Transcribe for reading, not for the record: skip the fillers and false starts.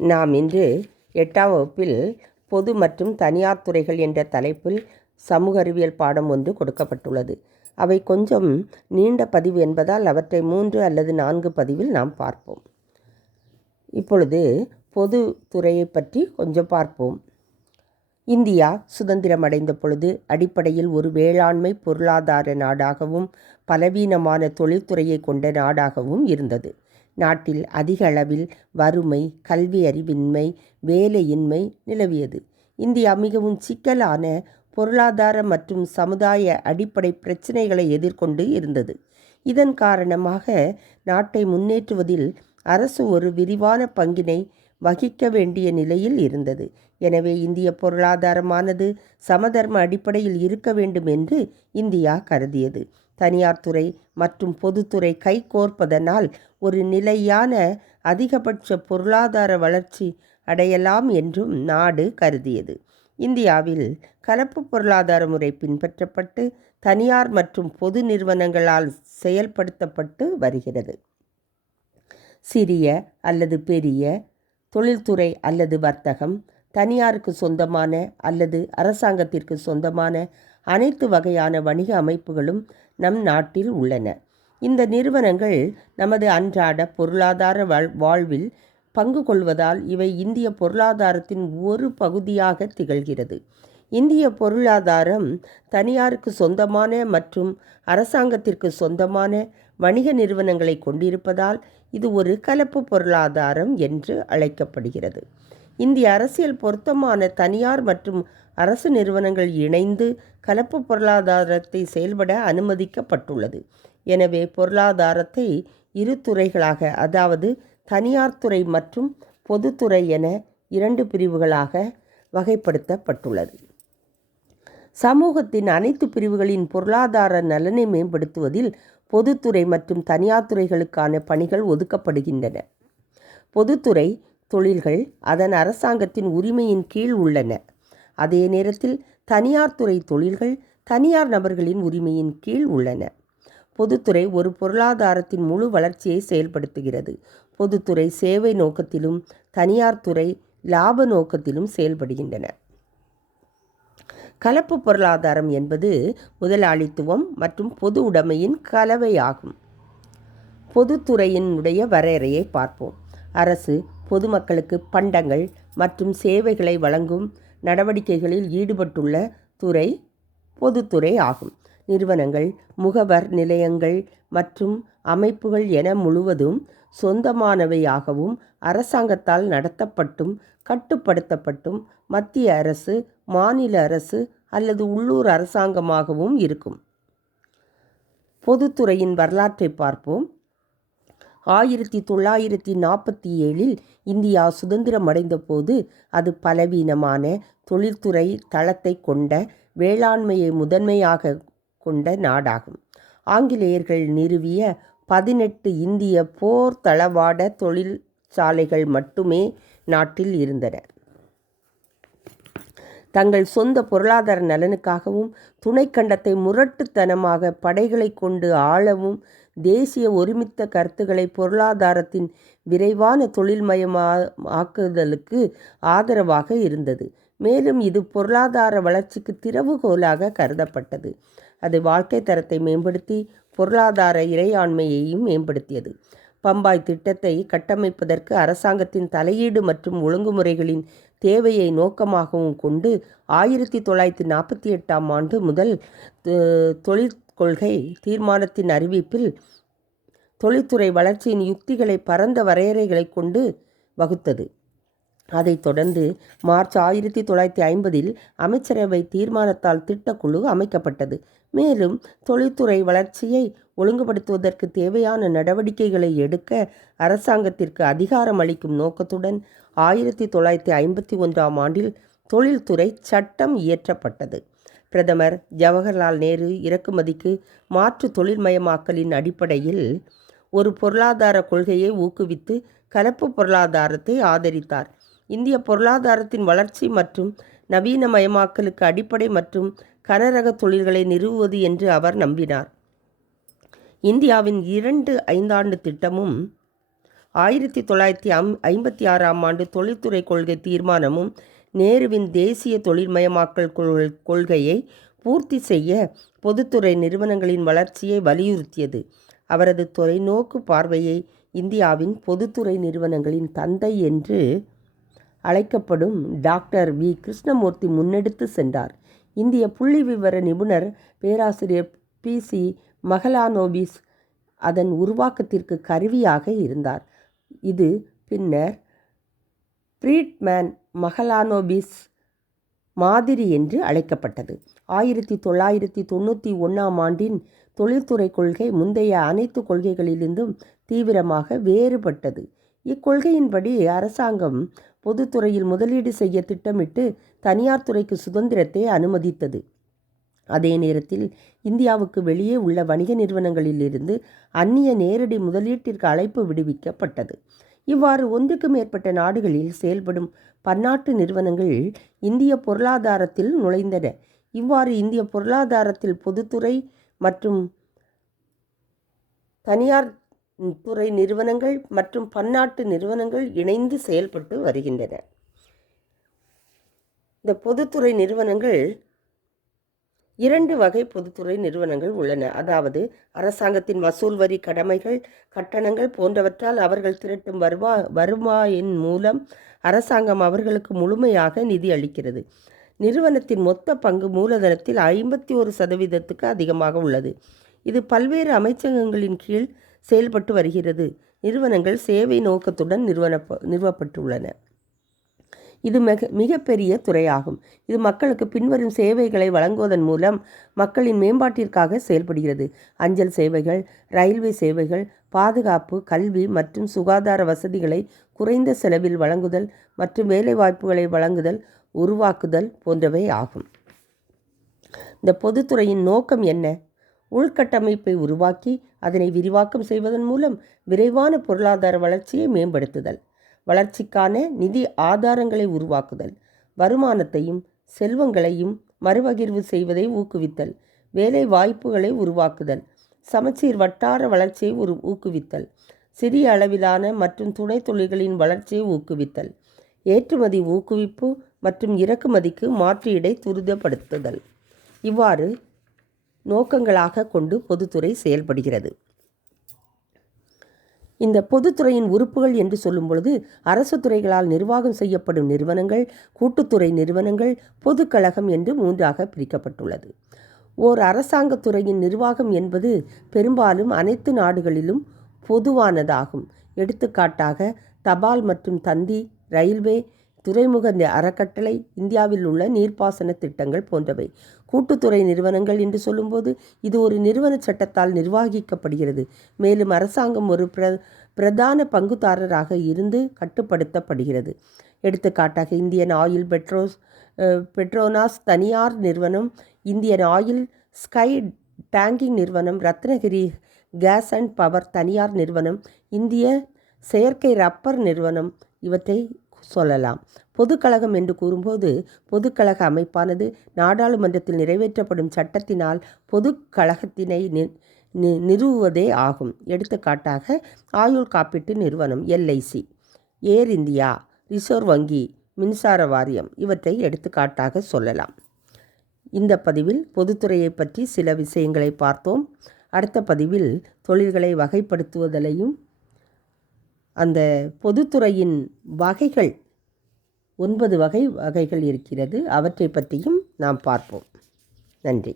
நாம் இன்று 8ஆம் வகுப்பில் பொது மற்றும் தனியார் துறைகள் என்ற தலைப்பில் சமூக அறிவியல் பாடம் ஒன்று கொடுக்கப்பட்டுள்ளது. அவை கொஞ்சம் நீண்ட பதிவு என்பதால் அவற்றை 3 அல்லது 4 பதிவில் நாம் பார்ப்போம். இப்பொழுது பொது துறையை பற்றி கொஞ்சம் பார்ப்போம். இந்தியா சுதந்திரம் அடைந்த பொழுது அடிப்படையில் ஒரு வேளாண்மை பொருளாதார நாடாகவும் பலவீனமான தொழில்துறையை கொண்ட நாடாகவும் இருந்தது. நாட்டில் அதிக அளவில் வறுமை, கல்வி அறிவின்மை, வேலையின்மை நிலவியது. இந்தியா மிகவும் சிக்கலான பொருளாதார மற்றும் சமுதாய அடிப்படை பிரச்சினைகளை எதிர்கொண்டு இருந்தது. இதன் காரணமாக நாட்டை முன்னேற்றுவதில் அரசு ஒரு விரிவான பங்கினை வகிக்க வேண்டிய நிலையில் இருந்தது. எனவே இந்திய பொருளாதாரமானது சமதர்ம அடிப்படையில் இருக்க வேண்டும் என்று இந்தியா கருதியது. தனியார் துறை மற்றும் பொதுத்துறை கைகோர்ப்பதனால் ஒரு நிலையான அதிகபட்ச பொருளாதார வளர்ச்சி அடையலாம் என்றும் நாடு கருதியது. இந்தியாவில் கலப்பு பொருளாதார முறை பின்பற்றப்பட்டு தனியார் மற்றும் பொது நிறுவனங்களால் செயல்படுத்தப்பட்டு வருகிறது. சிறிய அல்லது பெரிய தொழில்துறை அல்லது வர்த்தகம், தனியாருக்கு சொந்தமான அல்லது அரசாங்கத்திற்கு சொந்தமான அனைத்து வகையான வணிக அமைப்புகளும் நம் நாட்டில் உள்ளன. இந்த நிறுவனங்கள் நமது அன்றாட பொருளாதார வாழ்வில் பங்கு கொள்வதால் இவை இந்திய பொருளாதாரத்தின் ஒரு பகுதியாக திகழ்கிறது. இந்திய பொருளாதாரம் தனியாருக்கு சொந்தமான மற்றும் அரசாங்கத்திற்கு சொந்தமான வணிக நிறுவனங்களை கொண்டிருப்பதால் இது ஒரு கலப்பு பொருளாதாரம் என்று அழைக்கப்படுகிறது. இந்திய அரசியல் பொருத்தமான தனியார் மற்றும் அரசு நிறுவனங்கள் இணைந்து கலப்பு பொருளாதாரத்தை செயல்பட அனுமதிக்கப்பட்டுள்ளது. எனவே பொருளாதாரத்தை இரு துறைகளாக, அதாவது தனியார் துறை மற்றும் பொதுத்துறை என 2 பிரிவுகளாக வகைப்படுத்தப்பட்டுள்ளது. சமூகத்தின் அனைத்து பிரிவுகளின் பொருளாதார நலனை மேம்படுத்துவதில் பொதுத்துறை மற்றும் தனியார் துறைகளுக்கான பணிகள் ஒதுக்கப்படுகின்றன. பொதுத்துறை தொழில்கள் அதன் அரசாங்கத்தின் உரிமையின் கீழ் உள்ளன. அதே நேரத்தில் தனியார் துறை தொழில்கள் தனியார் நபர்களின் உரிமையின் கீழ் உள்ளன. பொதுத்துறை ஒரு பொருளாதாரத்தின் முழு வளர்ச்சியை செயல்படுத்துகிறது. பொதுத்துறை சேவை நோக்கத்திலும் தனியார் துறை லாப நோக்கத்திலும் செயல்படுகின்றன. கலப்பு பொருளாதாரம் என்பது முதலாளித்துவம் மற்றும் பொது உடைமையின் கலவையாகும். பொதுத்துறையினுடைய வரையறையை பார்ப்போம். அரசு பொதுமக்களுக்கு பண்டங்கள் மற்றும் சேவைகளை வழங்கும் நடவடிக்கைகளில் ஈடுபட்டுள்ள துறை பொதுத்துறை ஆகும். நிறுவனங்கள், முகவர் நிலையங்கள் மற்றும் அமைப்புகள் என முழுவதும் சொந்தமானவையாகவும் அரசாங்கத்தால் நடத்தப்பட்டும் கட்டுப்படுத்தப்பட்டும் மத்திய அரசு, மாநில அரசு அல்லது உள்ளூர் அரசாங்கமாகவும் இருக்கும். பொதுத்துறையின் வரலாற்றை பார்ப்போம். 1947 இந்தியா சுதந்திரம் அடைந்த போது அது பலவீனமான தொழில்துறை தளத்தை கொண்ட வேளாண்மையை முதன்மையாக கொண்ட நாடாகும். ஆங்கிலேயர்கள் நிறுவிய 18 இந்திய போர் தளவாட தொழிற்சாலைகள் மட்டுமே நாட்டில் இருந்தன. தங்கள் சொந்த பொருளாதார நலனுக்காகவும் துணைக்கண்டத்தை முரட்டுத்தனமாக படைகளை கொண்டு ஆளவும் தேசிய ஒருமித்த கருத்துக்களை பொருளாதாரத்தின் விரைவான தொழில்மயமாக்குதலுக்கு ஆதரவாக இருந்தது. மேலும் இது பொருளாதார வளர்ச்சிக்கு திறவுகோலாக கருதப்பட்டது. அது வாழ்க்கை தரத்தை மேம்படுத்தி பொருளாதார இறையாண்மையையும் மேம்படுத்தியது. பம்பாய் திட்டத்தை கட்டமைப்பதற்கு அரசாங்கத்தின் தலையீடு மற்றும் ஒழுங்குமுறைகளின் தேவையை நோக்கமாகவும் கொண்டு 1948ஆம் ஆண்டு முதல் தொழிற்கொள்கை தீர்மானத்தின் அறிவிப்பில் தொழில்துறை வளர்ச்சியின் யுக்திகளை பரந்த வரையறைகளை கொண்டு வகுத்தது. அதைத் தொடர்ந்து மார்ச் 1950 அமைச்சரவை தீர்மானத்தால் திட்டக்குழு அமைக்கப்பட்டது. மேலும் தொழில்துறை வளர்ச்சியை ஒழுங்குபடுத்துவதற்கு தேவையான நடவடிக்கைகளை எடுக்க அரசாங்கத்திற்கு அதிகாரம் அளிக்கும் நோக்கத்துடன் 1951ஆம் ஆண்டில் தொழில்துறை சட்டம் இயற்றப்பட்டது. பிரதமர் ஜவஹர்லால் நேரு இறக்குமதிக்கு மாற்று தொழில்மயமாக்கலின் அடிப்படையில் ஒரு பொருளாதார கொள்கையை ஊக்குவித்து கலப்பு பொருளாதாரத்தை ஆதரித்தார். இந்திய பொருளாதாரத்தின் வளர்ச்சி மற்றும் நவீனமயமாக்கலுக்கு அடிப்படை மற்றும் கனரக தொழில்களை நிறுவுவது என்று அவர் நம்பினார். இந்தியாவின் 2 ஐந்தாண்டு திட்டமும் 1956ஆம் ஆண்டு தொழில்துறை கொள்கை தீர்மானமும் நேருவின் தேசிய தொழில்மயமாக்கல் கொள்கையை பூர்த்தி செய்ய பொதுத்துறை நிறுவனங்களின் வளர்ச்சியை வலியுறுத்தியது. அவரது தொலைநோக்கு பார்வையை இந்தியாவின் பொதுத்துறை நிறுவனங்களின் தந்தை என்று அழைக்கப்படும் டாக்டர் வி. கிருஷ்ணமூர்த்தி முன்னெடுத்து சென்றார். இந்திய புள்ளி விவர நிபுணர் பேராசிரியர் பி.சி. மஹலானோபிஸ் அதன் உருவாக்கத்திற்கு கருவியாக இருந்தார். இது பின்னர் ஃப்ரீட்மேன் மஹலானோபிஸ் மாதிரி என்று அழைக்கப்பட்டது. 1991ஆம் ஆண்டின் தொழில்துறை கொள்கை முந்தைய அனைத்து கொள்கைகளிலிருந்தும் தீவிரமாக வேறுபட்டது. இக்கொள்கையின்படி அரசாங்கம் பொதுத்துறையில் முதலீடு செய்ய திட்டமிட்டு தனியார் துறைக்கு சுதந்திரத்தை அனுமதித்தது. அதே நேரத்தில் இந்தியாவுக்கு வெளியே உள்ள வணிக நிறுவனங்களிலிருந்து அந்நிய நேரடி முதலீட்டிற்கு அழைப்பு விடுவிக்கப்பட்டது. இவ்வாறு ஒன்றுக்கு மேற்பட்ட நாடுகளில் செயல்படும் பன்னாட்டு நிறுவனங்கள் இந்திய பொருளாதாரத்தில் நுழைந்தன. இவ்வாறு இந்திய பொருளாதாரத்தில் பொதுத்துறை மற்றும் தனியார் துறை நிறுவனங்கள் மற்றும் பன்னாட்டு நிறுவனங்கள் இணைந்து செயல்பட்டு வருகின்றன. இந்த பொதுத்துறை நிறுவனங்கள் 2 வகை பொதுத்துறை நிறுவனங்கள் உள்ளன. அதாவது அரசாங்கத்தின் வசூல் வரி கடமைகள் கட்டணங்கள் போன்றவற்றால் அவர்கள் திரட்டும் வருவாயின் மூலம் அரசாங்கம் அவர்களுக்கு முழுமையாக நிதி அளிக்கிறது. நிறுவனத்தின் மொத்த பங்கு மூலதனத்தில் 51% அதிகமாக உள்ளது. இது பல்வேறு அமைச்சகங்களின் கீழ் செயல்பட்டு வருகிறது. நிறுவனங்கள் சேவை நோக்கத்துடன் நிறுவப்பட்டுள்ளன. இது மிகப்பெரிய துறையாகும். இது மக்களுக்கு பின்வரும் சேவைகளை வழங்குவதன் மூலம் மக்களின் மேம்பாட்டிற்காக செயல்படுகிறது. அஞ்சல் சேவைகள், ரயில்வே சேவைகள், பாதுகாப்பு, கல்வி மற்றும் சுகாதார வசதிகளை குறைந்த செலவில் வழங்குதல் மற்றும் வேலைவாய்ப்புகளை வழங்குதல், உருவாக்குதல் போன்றவை ஆகும். இந்த பொதுத்துறையின் நோக்கம் என்ன? உள்கட்டமைப்பை உருவாக்கி அதனை விரிவாக்கம் செய்வதன் மூலம் விரைவான பொருளாதார வளர்ச்சியை மேம்படுத்துதல், வளர்ச்சிக்கான நிதி ஆதாரங்களை உருவாக்குதல், வருமானத்தையும் செல்வங்களையும் மறுபகிர்வு செய்வதை ஊக்குவித்தல், வேலை வாய்ப்புகளை உருவாக்குதல், சமச்சீர் வட்டார வளர்ச்சியை ஊக்குவித்தல், சிறிய அளவிலான மற்றும் துணை தொழில்களின் வளர்ச்சியை ஊக்குவித்தல், ஏற்றுமதி ஊக்குவிப்பு மற்றும் இறக்குமதிக்கு மாற்றீடை துரிதப்படுத்துதல் இவ்வாறு நோக்கங்களாக கொண்டு பொதுத்துறை செயல்படுகிறது. இந்த பொதுத்துறையின் உறுப்புகள் என்று சொல்லும் பொழுது அரசு துறைகளால் நிர்வாகம் செய்யப்படும் நிறுவனங்கள், கூட்டுத்துறை நிறுவனங்கள், பொதுக்கழகம் என்று 3ஆக பிரிக்கப்பட்டுள்ளது. ஓர் அரசாங்கத் துறையின் நிர்வாகம் என்பது பெரும்பாலும் அனைத்து நாடுகளிலும் பொதுவானதாகும். எடுத்துக்காட்டாக தபால் மற்றும் தந்தி, ரயில்வே, துறைமுக அறக்கட்டளை, இந்தியாவில் உள்ள நீர்ப்பாசன திட்டங்கள் போன்றவை. கூட்டுத்துறை நிறுவனங்கள் என்று சொல்லும்போது இது ஒரு நிறுவன சட்டத்தால் நிர்வகிக்கப்படுகிறது. மேலும் அரசாங்கம் ஒரு பிரதான பங்குதாரராக இருந்து கட்டுப்படுத்தப்படுகிறது. எடுத்துக்காட்டாக இந்தியன் ஆயில் பெட்ரோனாஸ் தனியார் நிறுவனம், இந்தியன் ஆயில் ஸ்கை டேங்கிங் நிறுவனம், ரத்னகிரி கேஸ் அண்ட் பவர் தனியார் நிறுவனம், இந்திய செயற்கை ரப்பர் நிறுவனம் இவற்றை சொல்லலாம். பொதுக்கழகம் என்று கூறும்போது பொதுக்கழக அமைப்பானது நாடாளுமன்றத்தில் நிறைவேற்றப்படும் சட்டத்தினால் பொதுக்கழகத்தினை நிறுவுவதே ஆகும். எடுத்துக்காட்டாக ஆயுள் காப்பீட்டு நிறுவனம் எல்ஐசி, ஏர் இந்தியா, ரிசர்வ் வங்கி, மின்சார வாரியம் இவற்றை எடுத்துக்காட்டாக சொல்லலாம். இந்த பதிவில் பொதுத்துறையை பற்றி சில விஷயங்களை பார்த்தோம். அடுத்த பதிவில் தொழில்களை வகைப்படுத்துவதையும் அந்த பொதுத்துறையின் வகைகள் 9 வகைகள் இருக்கிறது அவற்றை பற்றியும் நாம் பார்ப்போம். நன்றி.